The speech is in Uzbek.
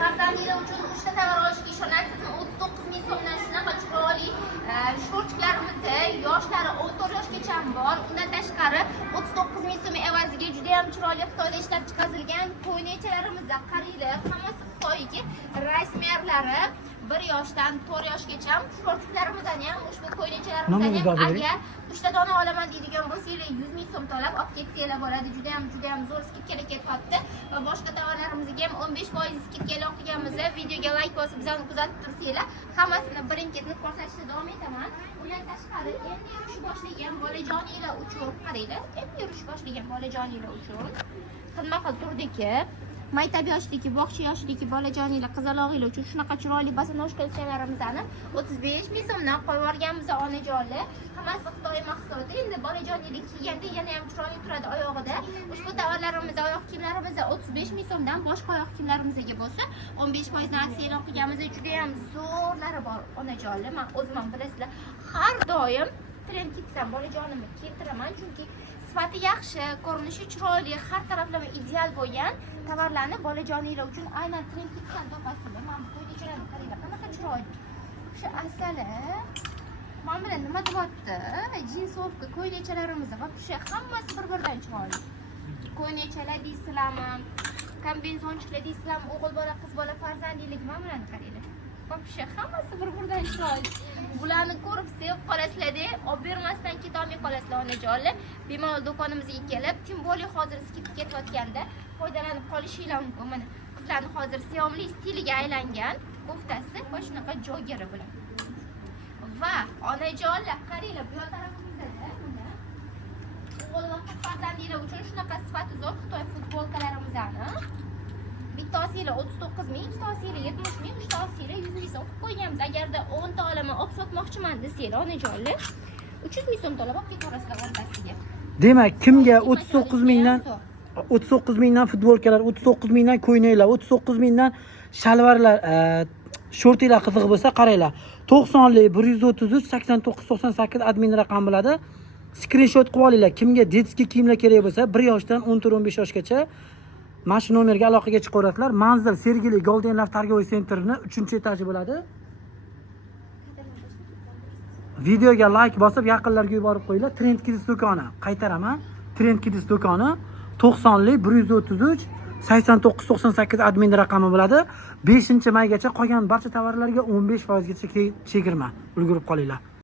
farzandinglar uchun 3 ta tovar olishga ishonasizmi? 39 ming so'mdan shunaqa chiroyli shortlarimiz yoshlari 14 yoshgacha bor. Undan tashqari 39 ming so'm evaziga juda ham chiroyli Xitoyda ishlab chiqarilgan ko'ynechalarimiz qaranglar, hammasi Xitoyga razmerlari 1 yoshdan 4 yoshgacha shortlarimizni ham ushbu ko'ynechalarimizni ham agar 3 ta dona olaman deydigan bo'lsangiz 100 ming so'm to'lab olib ketsanglar bo'ladi. Juda ham zo'r skidkaga ketyapti va boshqa tovarlarimizga ham 15% skidka e'lon qilganmiz. Videoga like bosib bizani kuzatib tursanglar, hammasini birin-ketin ko'rsatishda davom etaman. Undan tashqari endi yurish boshlagan bolajoninglar uchun qaranglar, endi yurish boshlagan bolajoninglar uchun xizmat qilib turdiki, maktab yoshidagi, bog'cha yoshidagi bolajoninglar, qizalog'inglar uchun shunaqa chiroyli bosanoshkalarimizni 35 ming so'mdan qo'yib yuborganmiz onajonlar. Hammasi Xitoy mahsuloti. Endi bolajoninglar kiyganda yana ham chiroyli turadi oyog'ida. Ushbu tovarlarimiz, oyoq kiyimlarimiz 35 ming so'mdan boshqa oyoq kiyimlarimizga bo'lsa 15% dan aksiya e'lon qilganmiz. Juda ham zo'rlari bor onajonlar. Men o'zim ham bilasizlar, har doim trend kitsam bolajonimni keltiraman, chunki sifati yaxshi, ko'rinishi chiroyli, har taraflama ideal bo'lgan tovarlarni bolajoninglar uchun aynan trend kitsam topasizlar. Mana bu ko'ynechalarni qaranglar, qanaqa chiroyli. Shu asali mana bilan nima deyapti? Jinsovka ko'ynechalarimiz va shu hammasi bir-biridan chiroyli. Ko'ynechalar deysizlarmi? Kombinezonchilar deysizlarmi? O'g'il bola, qiz bola farzandlik mana bilan qaranglar. Вообще hammasi bir-biridan chiroyli. Bularni ko'rib sevib qolasizlar-da, olib bermasdan ketolmay qolasizlar onajonlar. Bemalol do'konimizga kelib, tim bo'li hozir skidka ketayotganda foydalanib qolishingiz mumkin. Mana qizlarning hozir siyomli stiliga aylangan koftasi va shunaqa jogeri bilan. Va onajonlar qaranglar, bu tarafimizda mana o'g'il va qiz farzandinglar uchun shunaqa sifati zo'r Xitoy futbolkalarimizni bittasiga 39 ming, ikkitasiga 70 ming, uchtasiga 100 ming so'm qo'yganmiz. Agarda 10 ta olaman olib sotmoqchiman desanglar onajonlar 300 ming so'm to'lab olib ketaverasizlar o'rtasiga. Demak, kimga 39 mingdan futbolkalar, 39 mingdan ko'ynaklar, 39 mingdan shalvarlar, shortilar qiziq bo'lsa, qaranglar. 90lik 133 89 98 admin raqam bo'ladi. Screenshot qilib olinglar. Kimga detskiy kiyimlar kerak bo'lsa, 1 yoshdan 14-15 yoshgacha mana shu nomerga aloqaga chiqaverasizlar. Manzil Sergeli Golden Life Targoviy sentrining 3-etaji bo'ladi. Videoga like bosib, yaqinlarga yuborib qo'yinglar. Trend Kids do'koni. Qaytaraman. Trend Kids do'koni 90lik 133 89 98 admin raqami bo'ladi. 5-maygacha qolgan barcha tovarlarga 15% gacha chegirma. Ulgurib qolinglar.